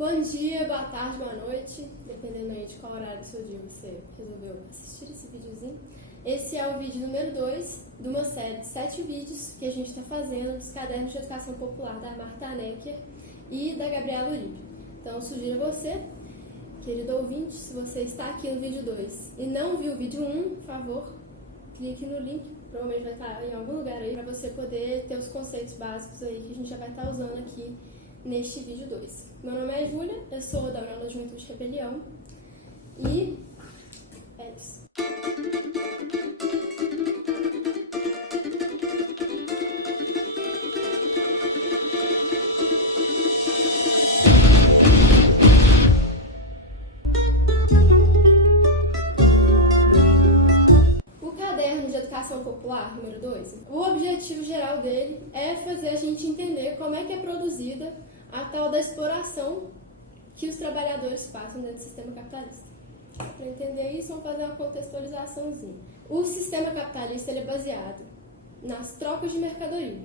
Bom dia, boa tarde, boa noite, dependendo aí de qual horário do seu dia você resolveu assistir esse videozinho. Esse é o vídeo número 2 de uma série de 7 vídeos que a gente está fazendo dos cadernos de educação popular da Marta Necker e da Gabriela Uribe. Então, sugiro a você, querido ouvinte, se você está aqui no vídeo 2 e não viu o vídeo 1, por favor, clique no link, provavelmente vai estar em algum lugar aí, para você poder ter os conceitos básicos aí que a gente já vai estar usando aqui neste vídeo 2. Meu nome é Júlia, eu sou da União da Juventude Rebelião e é isso. O caderno de educação popular, número 2, o objetivo geral dele é fazer a gente entender como é que é produzida a tal da exploração que os trabalhadores passam dentro do sistema capitalista. Para entender isso, vamos fazer uma contextualizaçãozinha. O sistema capitalista ele é baseado nas trocas de mercadoria.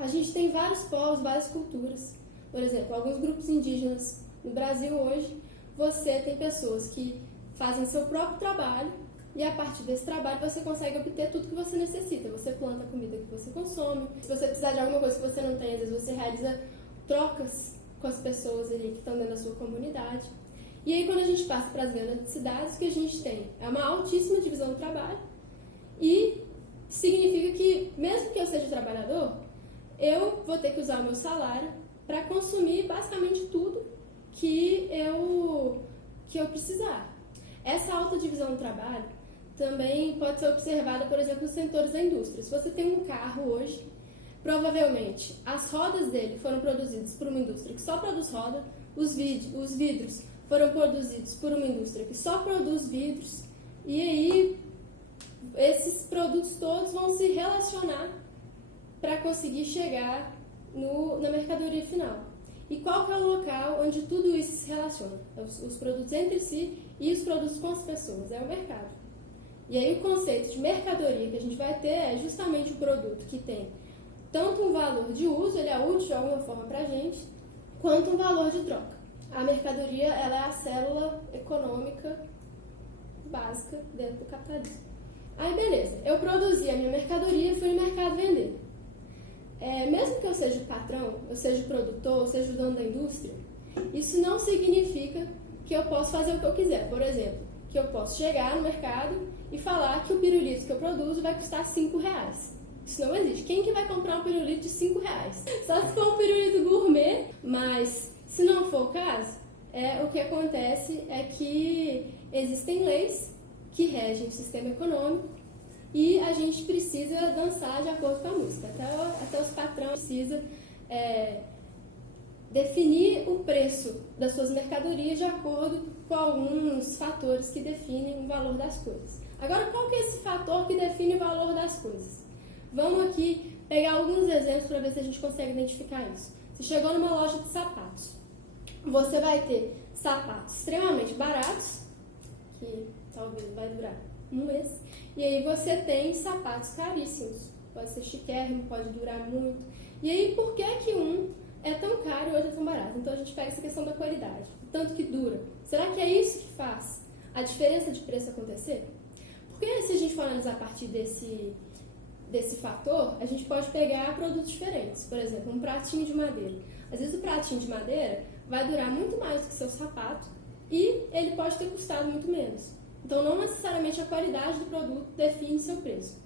A gente tem vários povos, várias culturas. Por exemplo, alguns grupos indígenas no Brasil hoje, você tem pessoas que fazem seu próprio trabalho e a partir desse trabalho você consegue obter tudo que você necessita. Você planta a comida que você consome. Se você precisar de alguma coisa que você não tem, às vezes você realiza trocas com as pessoas ali que estão dentro da sua comunidade. E aí, quando a gente passa para as grandes cidades, o que a gente tem é uma altíssima divisão do trabalho e significa que, mesmo que eu seja trabalhador, eu vou ter que usar o meu salário para consumir basicamente tudo que eu precisar. Essa alta divisão do trabalho também pode ser observada, por exemplo, nos setores da indústria. Se você tem um carro hoje, provavelmente as rodas dele foram produzidas por uma indústria que só produz roda, os vidros foram produzidos por uma indústria que só produz vidros, e aí esses produtos todos vão se relacionar para conseguir chegar na mercadoria final. E qual que é o local onde tudo isso se relaciona? Os produtos entre si e os produtos com as pessoas, é o mercado. E aí o conceito de mercadoria que a gente vai ter é justamente o produto que tem tanto um valor de uso, ele é útil de alguma forma para a gente, quanto um valor de troca. A mercadoria ela é a célula econômica básica dentro do capitalismo. Aí beleza, eu produzi a minha mercadoria e fui no mercado vender. Mesmo que eu seja o patrão, eu seja o produtor, eu seja o dono da indústria, isso não significa que eu posso fazer o que eu quiser. Por exemplo, que eu posso chegar no mercado e falar que o pirulito que eu produzo vai custar R$5. Isso não existe. Quem que vai comprar um pirulito de R$5? Só se for um pirulito gourmet, mas se não for o caso, o que acontece é que existem leis que regem o sistema econômico e a gente precisa dançar de acordo com a música. Até os patrões precisam definir o preço das suas mercadorias de acordo com alguns fatores que definem o valor das coisas. Agora, qual que é esse fator que define o valor das coisas? Vamos aqui pegar alguns exemplos para ver se a gente consegue identificar isso. Você chegou numa loja de sapatos. Você vai ter sapatos extremamente baratos, que talvez vai durar um mês, e aí você tem sapatos caríssimos. Pode ser chiquérrimo, pode durar muito. E aí, por que um é tão caro e o outro é tão barato? Então a gente pega essa questão da qualidade, tanto que dura. Será que é isso que faz a diferença de preço acontecer? Porque se a gente for analisar a partir desse fator, a gente pode pegar produtos diferentes. Por exemplo, um pratinho de madeira. Às vezes o pratinho de madeira vai durar muito mais do que seu sapato e ele pode ter custado muito menos. Então, não necessariamente a qualidade do produto define seu preço.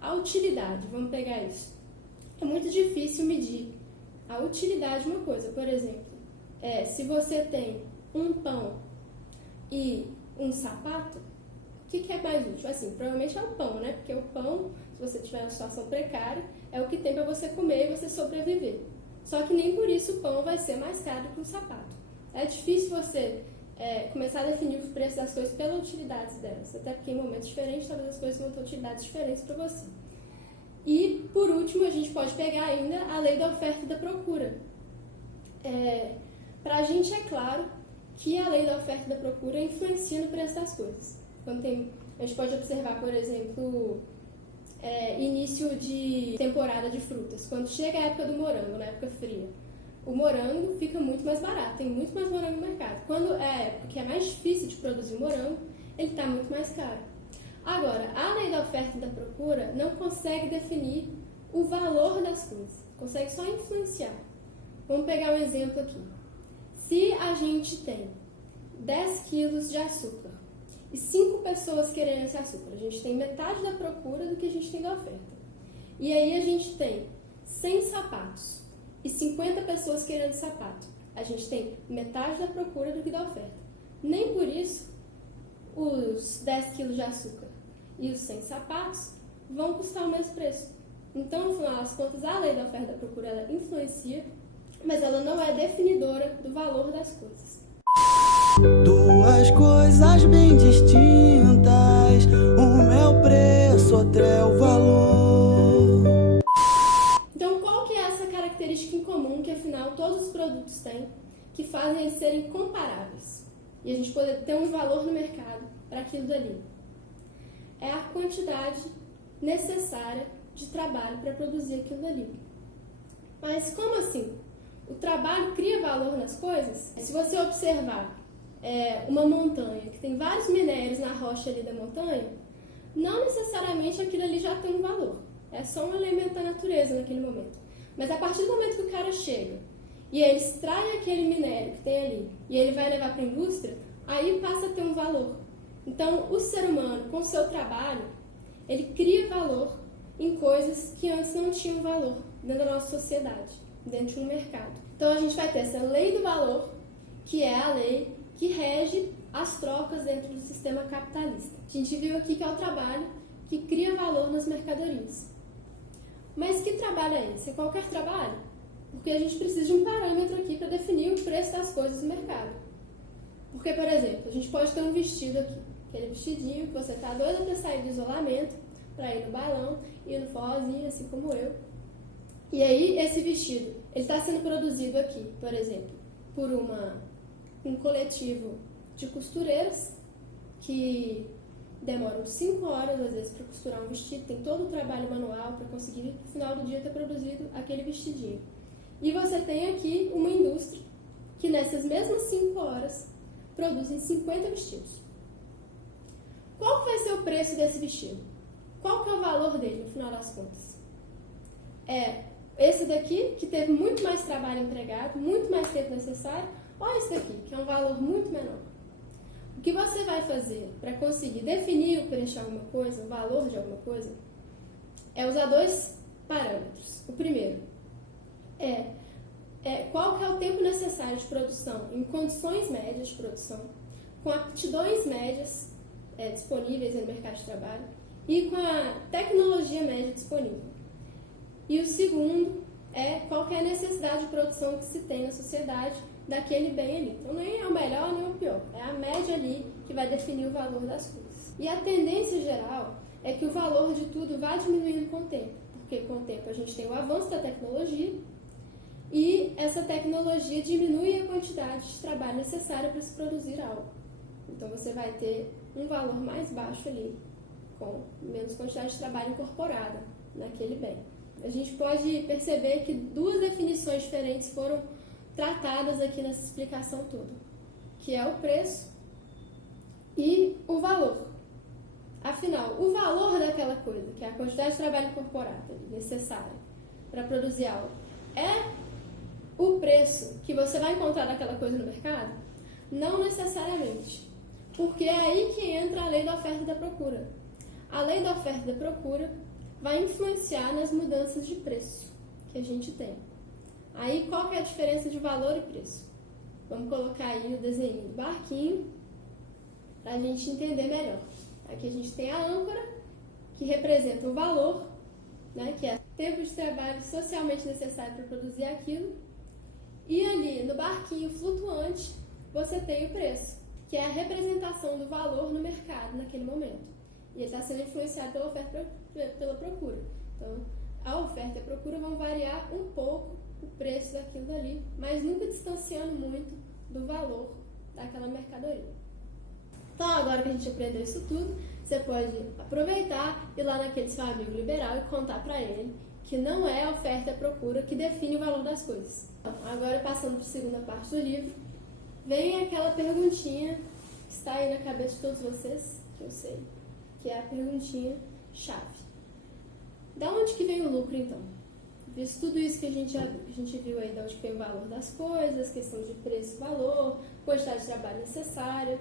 A utilidade, vamos pegar isso. É muito difícil medir a utilidade de uma coisa. Por exemplo, se você tem um pão e um sapato, o que é mais útil? Assim, provavelmente é o pão, né? Porque o pão, se você tiver uma situação precária, é o que tem para você comer e você sobreviver. Só que nem por isso o pão vai ser mais caro que um sapato. É difícil você começar a definir o preço das coisas pela utilidade delas, até porque em momentos diferentes, talvez as coisas vão ter utilidades diferentes para você. E, por último, a gente pode pegar ainda a lei da oferta e da procura. Para a gente é claro que a lei da oferta e da procura influencia no preço das coisas. A gente pode observar, por exemplo, início de temporada de frutas. Quando chega a época do morango, na época fria, o morango fica muito mais barato, tem muito mais morango no mercado. Quando é a época que é mais difícil de produzir morango, ele está muito mais caro. Agora, a lei da oferta e da procura não consegue definir o valor das coisas, consegue só influenciar. Vamos pegar um exemplo aqui. Se a gente tem 10 quilos de açúcar e 5 pessoas querendo esse açúcar, a gente tem metade da procura do que a gente tem da oferta. E aí a gente tem 100 sapatos e 50 pessoas querendo sapato. A gente tem metade da procura do que da oferta. Nem por isso os 10 quilos de açúcar e os 100 sapatos vão custar o mesmo preço. Então, no final das contas, a lei da oferta e da procura ela influencia, mas ela não é definidora do valor das coisas. Duas coisas bem distintas, uma é o preço, outra é o valor. Então, qual que é essa característica em comum que, afinal, todos os produtos têm, que fazem eles serem comparáveis? E a gente poder ter um valor no mercado para aquilo dali? É a quantidade necessária de trabalho para produzir aquilo dali. Mas como assim? O trabalho cria valor nas coisas? Se você observar uma montanha que tem vários minérios na rocha ali da montanha, não necessariamente aquilo ali já tem um valor. É só um elemento da natureza naquele momento. Mas a partir do momento que o cara chega e ele extrai aquele minério que tem ali e ele vai levar para a indústria, aí passa a ter um valor. Então, o ser humano, com o seu trabalho, ele cria valor em coisas que antes não tinham valor dentro da nossa sociedade, dentro de um mercado. Então, a gente vai ter essa lei do valor, que é a lei que rege as trocas dentro do sistema capitalista. A gente viu aqui que é o trabalho que cria valor nas mercadorias. Mas que trabalho é esse? É qualquer trabalho? Porque a gente precisa de um parâmetro aqui para definir o preço das coisas no mercado. Porque, por exemplo, a gente pode ter um vestido aqui, aquele vestidinho que você está doido para sair do isolamento, para ir no bailão, ir no forrozinho, assim como eu. E aí, esse vestido, ele está sendo produzido aqui, por exemplo, por um coletivo de costureiras que demoram 5 horas, às vezes, para costurar um vestido, tem todo o trabalho manual para conseguir, no final do dia, ter produzido aquele vestidinho. E você tem aqui uma indústria que, nessas mesmas 5 horas, produzem 50 vestidos. Qual vai ser o preço desse vestido? Qual que é o valor dele, no final das contas? É esse daqui, que teve muito mais trabalho empregado, muito mais tempo necessário, ou esse daqui, que é um valor muito menor? O que você vai fazer para conseguir definir o preço de alguma coisa, o valor de alguma coisa, é usar 2 parâmetros. O primeiro é qual que é o tempo necessário de produção em condições médias de produção, com aptidões médias disponíveis no mercado de trabalho e com a tecnologia média disponível. E o segundo é qual que é a necessidade de produção que se tem na sociedade daquele bem ali. Então, nem é o melhor nem é o pior, é a média ali que vai definir o valor das coisas. E a tendência geral é que o valor de tudo vai diminuindo com o tempo, porque com o tempo a gente tem o avanço da tecnologia e essa tecnologia diminui a quantidade de trabalho necessária para se produzir algo. Então, você vai ter um valor mais baixo ali, com menos quantidade de trabalho incorporada naquele bem. A gente pode perceber que 2 definições diferentes foram tratadas aqui nessa explicação toda, que é o preço e o valor. Afinal, o valor daquela coisa, que é a quantidade de trabalho incorporado necessária para produzir algo, é o preço que você vai encontrar daquela coisa no mercado? Não necessariamente, porque é aí que entra a lei da oferta e da procura. A lei da oferta e da procura vai influenciar nas mudanças de preço que a gente tem. Aí, qual que é a diferença de valor e preço? Vamos colocar aí o desenho do barquinho para a gente entender melhor. Aqui a gente tem a âncora, que representa o valor, né, que é o tempo de trabalho socialmente necessário para produzir aquilo. E ali, no barquinho flutuante, você tem o preço, que é a representação do valor no mercado naquele momento. E ele está sendo influenciado pela oferta e pela procura. Então, a oferta e a procura vão variar um pouco o preço daquilo dali, mas nunca distanciando muito do valor daquela mercadoria. Então, agora que a gente aprendeu isso tudo, você pode aproveitar e ir lá naquele seu amigo liberal e contar para ele que não é a oferta e a procura que define o valor das coisas. Então, agora passando para a segunda parte do livro, vem aquela perguntinha que está aí na cabeça de todos vocês, que eu sei, que é a perguntinha chave. Da onde que vem o lucro, então? Visto tudo isso que a gente já viu, que a gente viu aí, da onde que vem o valor das coisas, questão de preço e valor, quantidade de trabalho necessária,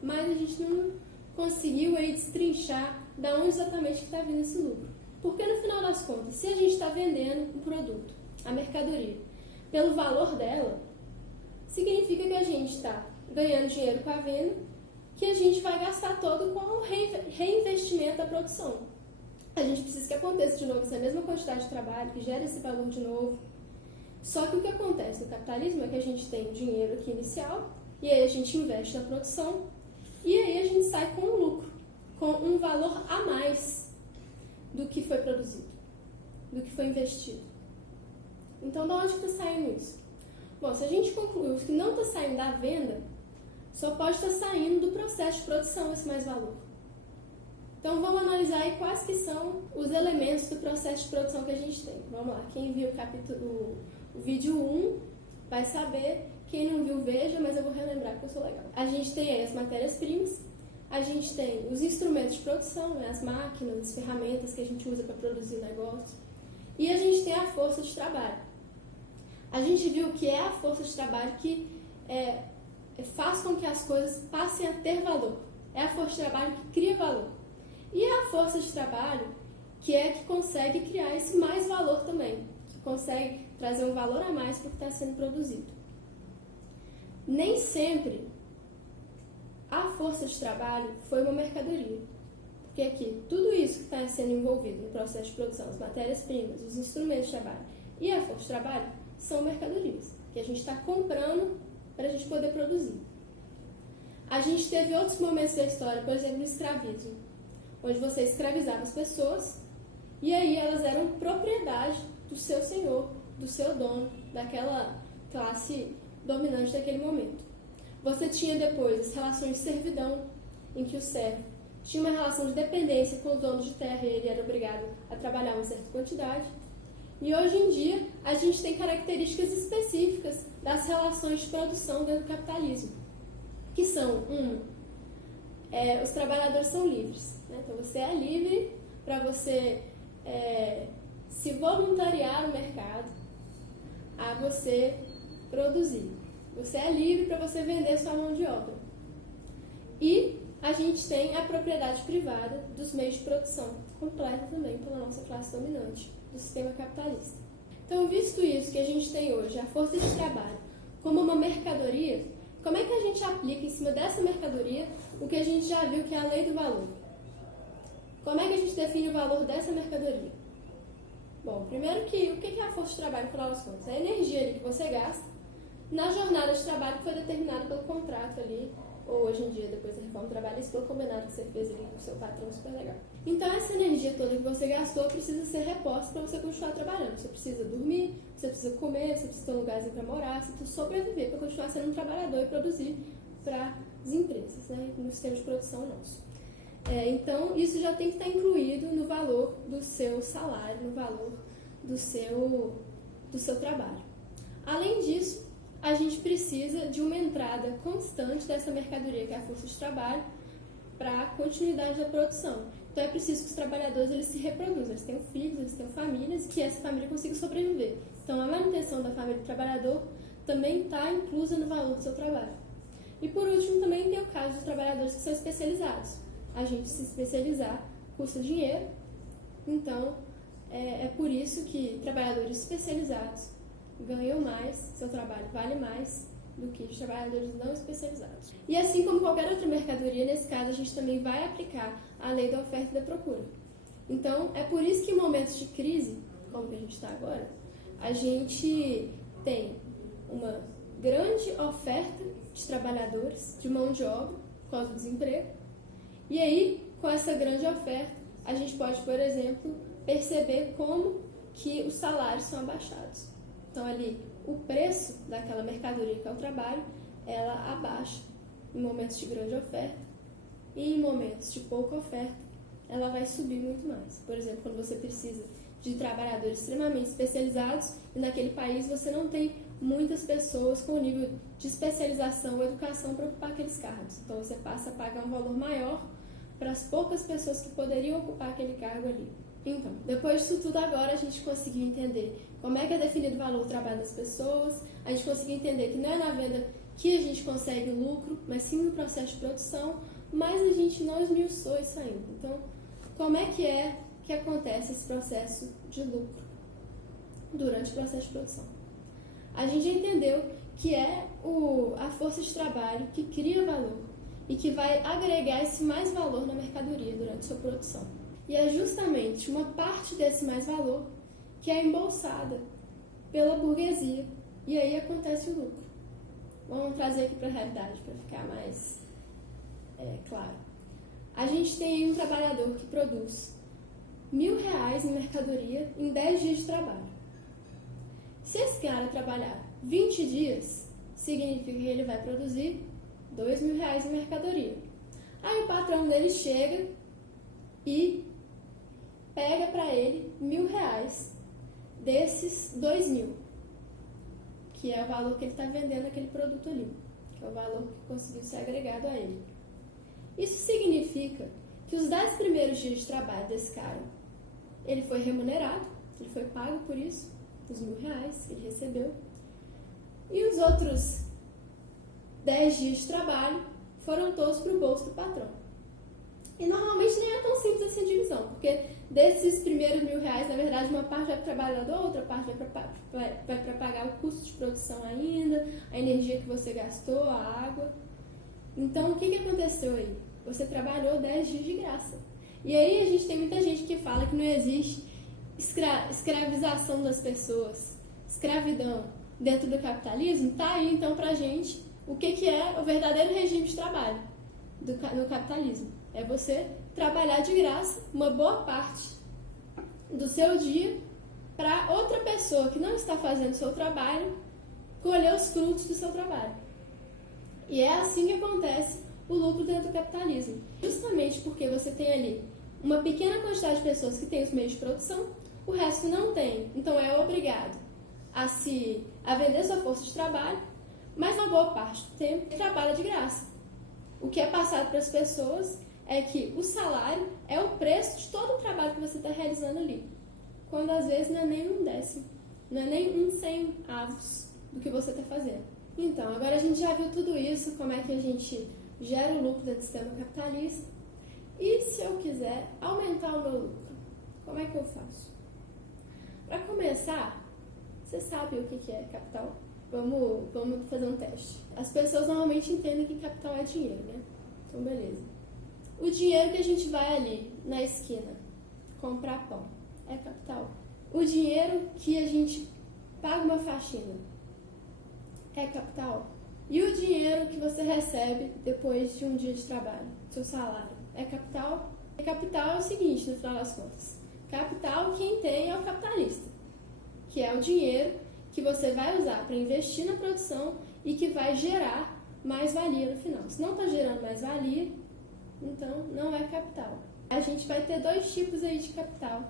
mas a gente não conseguiu aí destrinchar da onde exatamente que está vindo esse lucro. Porque no final das contas, se a gente está vendendo um produto, a mercadoria, pelo valor dela, significa que a gente está ganhando dinheiro com a venda, que a gente vai gastar todo com o reinvestimento da produção. A gente precisa que aconteça de novo essa mesma quantidade de trabalho, que gere esse valor de novo. Só que o que acontece no capitalismo é que a gente tem o dinheiro aqui inicial, e aí a gente investe na produção, e aí a gente sai com um lucro, com um valor a mais do que foi produzido, do que foi investido. Então, de onde está saindo isso? Bom, se a gente concluiu que não está saindo da venda, só pode estar saindo do processo de produção esse mais valor. Então, vamos analisar aí quais que são os elementos do processo de produção que a gente tem. Vamos lá, quem viu o vídeo 1 vai saber, quem não viu, veja, mas eu vou relembrar porque eu sou legal. A gente tem aí as matérias-primas, a gente tem os instrumentos de produção, né, as máquinas, as ferramentas que a gente usa para produzir o negócio, e a gente tem a força de trabalho. A gente viu que é a força de trabalho que faz com que as coisas passem a ter valor. É a força de trabalho que cria valor. E é a força de trabalho que consegue criar esse mais valor também, que consegue trazer um valor a mais para o que está sendo produzido. Nem sempre a força de trabalho foi uma mercadoria. Porque aqui, tudo isso que está sendo envolvido no processo de produção, as matérias-primas, os instrumentos de trabalho e a força de trabalho, são mercadorias, que a gente está comprando para a gente poder produzir. A gente teve outros momentos da história, por exemplo, o escravismo, onde você escravizava as pessoas e aí elas eram propriedade do seu senhor, do seu dono, daquela classe dominante daquele momento. Você tinha depois as relações de servidão, em que o servo tinha uma relação de dependência com os donos de terra e ele era obrigado a trabalhar uma certa quantidade. E hoje em dia, a gente tem características específicas das relações de produção dentro do capitalismo, que são, os trabalhadores são livres. Né? Então, você é livre para você se voluntariar no mercado, a você produzir. Você é livre para você vender sua mão de obra. E a gente tem a propriedade privada dos meios de produção, completa também pela nossa classe dominante do sistema capitalista. Então, visto isso que a gente tem hoje, a força de trabalho, como uma mercadoria, como é que a gente aplica em cima dessa mercadoria o que a gente já viu que é a lei do valor? Como é que a gente define o valor dessa mercadoria? Bom, primeiro o que é a força de trabalho, no final das contas? É a energia ali que você gasta na jornada de trabalho que foi determinada pelo contrato ali, ou hoje em dia, depois da reforma trabalhista, pelo combinado que você fez ali com o seu patrão, super legal. Então, essa energia toda que você gastou precisa ser reposta para você continuar trabalhando. Você precisa dormir, você precisa comer, você precisa ter um lugarzinho para morar, você precisa sobreviver para continuar sendo um trabalhador e produzir para as empresas, né, no sistema de produção nosso. Então, isso já tem que estar incluído no valor do seu salário, no valor do seu trabalho. Além disso, a gente precisa de uma entrada constante dessa mercadoria, que é a força de trabalho, para a continuidade da produção. Então, é preciso que os trabalhadores eles se reproduzam, eles tenham filhos, eles tenham famílias, e que essa família consiga sobreviver. Então, a manutenção da família do trabalhador também está inclusa no valor do seu trabalho. E, por último, também tem o caso dos trabalhadores que são especializados. A gente se especializar custa dinheiro, então, é por isso que trabalhadores especializados ganham mais, seu trabalho vale mais do que os trabalhadores não especializados. E assim como qualquer outra mercadoria, nesse caso a gente também vai aplicar a lei da oferta e da procura. Então, é por isso que em momentos de crise, como que a gente está agora, a gente tem uma grande oferta de trabalhadores, de mão de obra, por causa do desemprego, e aí, com essa grande oferta, a gente pode, por exemplo, perceber como que os salários são abaixados. Então, ali, o preço daquela mercadoria que é o trabalho, ela abaixa em momentos de grande oferta e em momentos de pouca oferta, ela vai subir muito mais. Por exemplo, quando você precisa de trabalhadores extremamente especializados e naquele país você não tem muitas pessoas com nível de especialização ou educação para ocupar aqueles cargos. Então você passa a pagar um valor maior para as poucas pessoas que poderiam ocupar aquele cargo ali. Então, depois disso tudo agora a gente conseguiu entender como é que é definido o valor do trabalho das pessoas, a gente conseguiu entender que não é na venda que a gente consegue o lucro, mas sim no processo de produção, mas a gente não esmiuçou isso ainda. Então, como é que acontece esse processo de lucro durante o processo de produção? A gente já entendeu que é a força de trabalho que cria valor e que vai agregar esse mais valor na mercadoria durante sua produção. E é justamente uma parte desse mais valor que é embolsada pela burguesia. E aí acontece o lucro. Vamos trazer aqui para a realidade, para ficar mais claro. A gente tem um trabalhador que produz R$1.000 em mercadoria em 10 dias de trabalho. Se esse cara trabalhar 20 dias, significa que ele vai produzir R$2.000 em mercadoria. Aí o patrão dele chega e pega para ele R$1.000 desses 2.000, que é o valor que ele está vendendo aquele produto ali, que é o valor que conseguiu ser agregado a ele. Isso significa que os 10 primeiros dias de trabalho desse cara, ele foi remunerado, ele foi pago por isso, os R$1.000 que ele recebeu, e os outros 10 dias de trabalho foram todos para o bolso do patrão. E normalmente nem é tão simples assim a divisão, porque desses primeiros R$1.000, na verdade, uma parte vai para o trabalhador, outra parte vai para pagar o custo de produção ainda, a energia que você gastou, a água. Então, o que aconteceu aí? Você trabalhou 10 dias de graça. E aí a gente tem muita gente que fala que não existe escravização das pessoas, escravidão dentro do capitalismo. Tá aí, então, pra gente, o que é o verdadeiro regime de trabalho no capitalismo. É você trabalhar de graça uma boa parte do seu dia para outra pessoa que não está fazendo o seu trabalho colher os frutos do seu trabalho. E é assim que acontece o lucro dentro do capitalismo. Justamente porque você tem ali uma pequena quantidade de pessoas que têm os meios de produção, o resto não tem. Então é obrigado a vender sua força de trabalho, mas uma boa parte do tempo trabalha de graça. O que é passado para as pessoas é que o salário é o preço de todo o trabalho que você está realizando ali. Quando às vezes não é nem um décimo, não é nem um 100avos do que você está fazendo. Então, agora a gente já viu tudo isso, como é que a gente gera o lucro dentro do sistema capitalista. E se eu quiser aumentar o meu lucro, como é que eu faço? Para começar, você sabe o que é capital? Vamos fazer um teste. As pessoas normalmente entendem que capital é dinheiro, né? Então, beleza. O dinheiro que a gente vai ali na esquina comprar pão é capital. O dinheiro que a gente paga uma faxina é capital. E o dinheiro que você recebe depois de um dia de trabalho, seu salário, é capital? E capital é o seguinte, no final das contas. Capital quem tem é o capitalista, que é o dinheiro que você vai usar para investir na produção e que vai gerar mais-valia no final. Se não está gerando mais-valia, então não é capital. A gente vai ter 2 tipos aí de capital,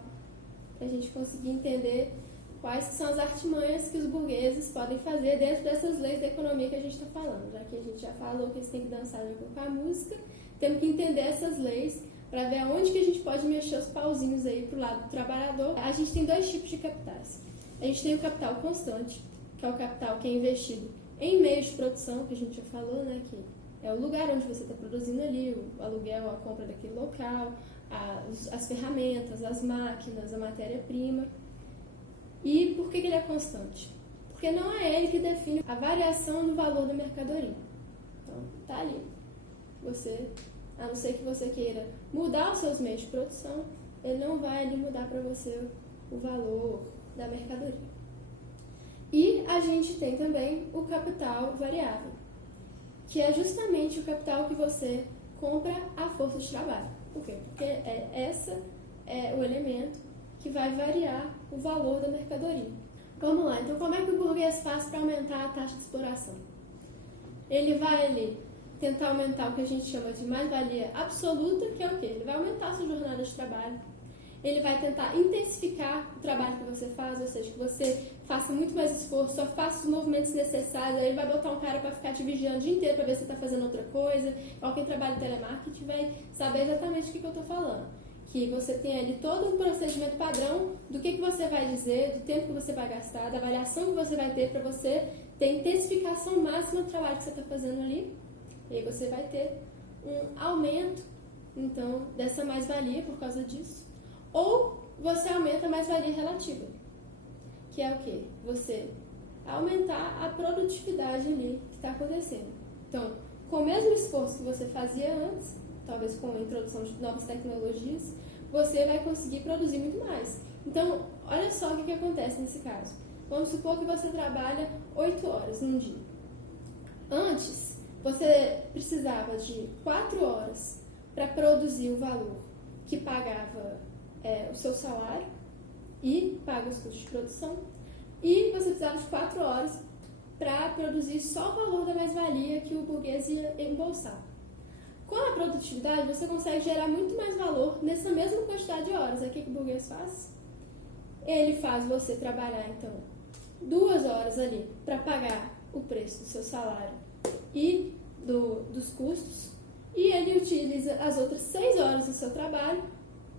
para a gente conseguir entender quais que são as artimanhas que os burgueses podem fazer dentro dessas leis da economia que a gente está falando. Já que a gente já falou que eles têm que dançar de acordo com a música, temos que entender essas leis para ver aonde que a gente pode mexer os pauzinhos aí para o lado do trabalhador. A gente tem 2 tipos de capitais. A gente tem o capital constante, que é o capital que é investido em meios de produção, que a gente já falou, né, que é o lugar onde você está produzindo ali, o aluguel, a compra daquele local, as ferramentas, as máquinas, a matéria-prima. E por que ele é constante? Porque não é ele que define a variação no valor da mercadoria. Então, tá ali. Você, a não ser que você queira mudar os seus meios de produção, ele não vai ali mudar para você o valor da mercadoria. E a gente tem também o capital variável, que é justamente o capital que você compra à força de trabalho. Por quê? Porque esse é o elemento que vai variar o valor da mercadoria. Vamos lá, então como é que o burguês faz para aumentar a taxa de exploração? Ele vai ali tentar aumentar o que a gente chama de mais-valia absoluta, que é o quê? Ele vai aumentar a sua jornada de trabalho, ele vai tentar intensificar o trabalho que você faz, ou seja, que você faça muito mais esforço, só faça os movimentos necessários, aí ele vai botar um cara para ficar te vigiando o dia inteiro para ver se você está fazendo outra coisa. Igual quem trabalha em telemarketing vai saber exatamente o que eu estou falando. Que você tem ali todo um procedimento padrão do que você vai dizer, do tempo que você vai gastar, da avaliação que você vai ter para você ter intensificação máxima do trabalho que você está fazendo ali. E aí você vai ter um aumento, então, dessa mais-valia por causa disso. Ou você aumenta a mais-valia relativa, que é o quê? Você aumentar a produtividade ali que está acontecendo. Então, com o mesmo esforço que você fazia antes, talvez com a introdução de novas tecnologias, você vai conseguir produzir muito mais. Então, olha só o que acontece nesse caso. Vamos supor que você trabalha 8 horas num dia. Antes, você precisava de 4 horas para produzir o valor que pagava o seu salário e paga os custos de produção, e você precisava de 4 horas para produzir só o valor da mais-valia que o burguês ia embolsar. Com a produtividade, você consegue gerar muito mais valor nessa mesma quantidade de horas. Aí o que o burguês faz? Ele faz você trabalhar, então, 2 horas ali para pagar o preço do seu salário e dos custos, e ele utiliza as outras 6 horas do seu trabalho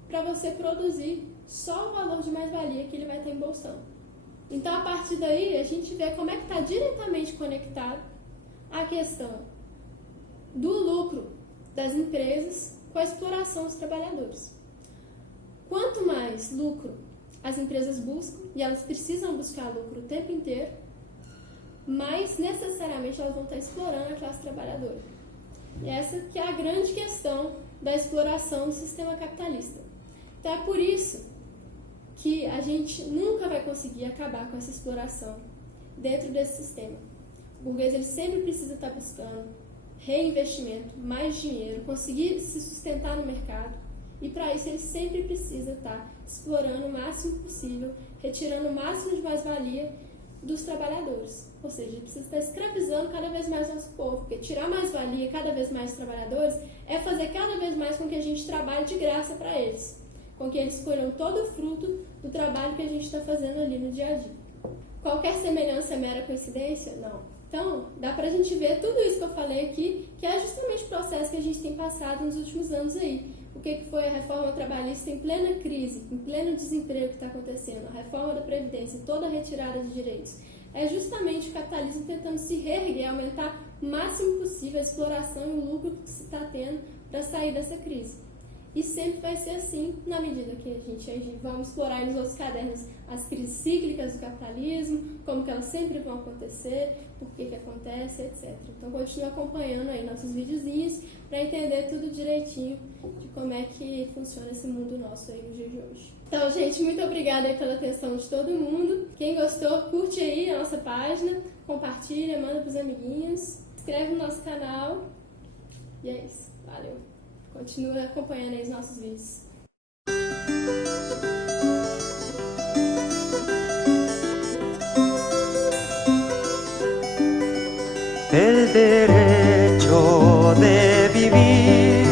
para você produzir só o valor de mais-valia que ele vai estar embolsando. Então, a partir daí, a gente vê como é que está diretamente conectado a questão do lucro das empresas com a exploração dos trabalhadores. Quanto mais lucro as empresas buscam, e elas precisam buscar lucro o tempo inteiro, mais necessariamente elas vão estar explorando a classe trabalhadora. E essa que é a grande questão da exploração do sistema capitalista. Então é por isso que a gente nunca vai conseguir acabar com essa exploração dentro desse sistema. O burguês ele sempre precisa estar buscando reinvestimento, mais dinheiro, conseguir se sustentar no mercado, e para isso ele sempre precisa estar explorando o máximo possível, retirando o máximo de mais-valia dos trabalhadores. Ou seja, ele precisa estar escravizando cada vez mais nosso povo, porque tirar mais-valia cada vez mais dos trabalhadores é fazer cada vez mais com que a gente trabalhe de graça para eles, com que eles colham todo o fruto do trabalho que a gente está fazendo ali no dia a dia. Qualquer semelhança é mera coincidência? Não. Então, dá pra gente ver tudo isso que eu falei aqui, que é justamente o processo que a gente tem passado nos últimos anos aí. O que foi a reforma trabalhista em plena crise, em pleno desemprego que está acontecendo, a reforma da Previdência, toda a retirada de direitos. É justamente o capitalismo tentando se reerguer, aumentar o máximo possível a exploração e o lucro que se está tendo para sair dessa crise. E sempre vai ser assim, na medida que a gente vamos explorar nos outros cadernos as crises cíclicas do capitalismo, como que elas sempre vão acontecer, por que acontece, etc. Então continue acompanhando aí nossos videozinhos para entender tudo direitinho de como é que funciona esse mundo nosso aí no dia de hoje. Então, gente, muito obrigada aí pela atenção de todo mundo. Quem gostou, curte aí a nossa página, compartilha, manda pros amiguinhos, se inscreve no nosso canal. E é isso. Valeu! Continua acompanhando aí os nossos vídeos. El derecho de vivir,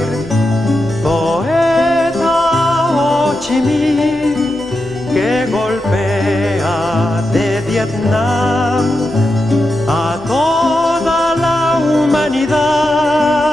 poeta Ho Chi Minh, que golpea de Vietnam a toda la humanidad.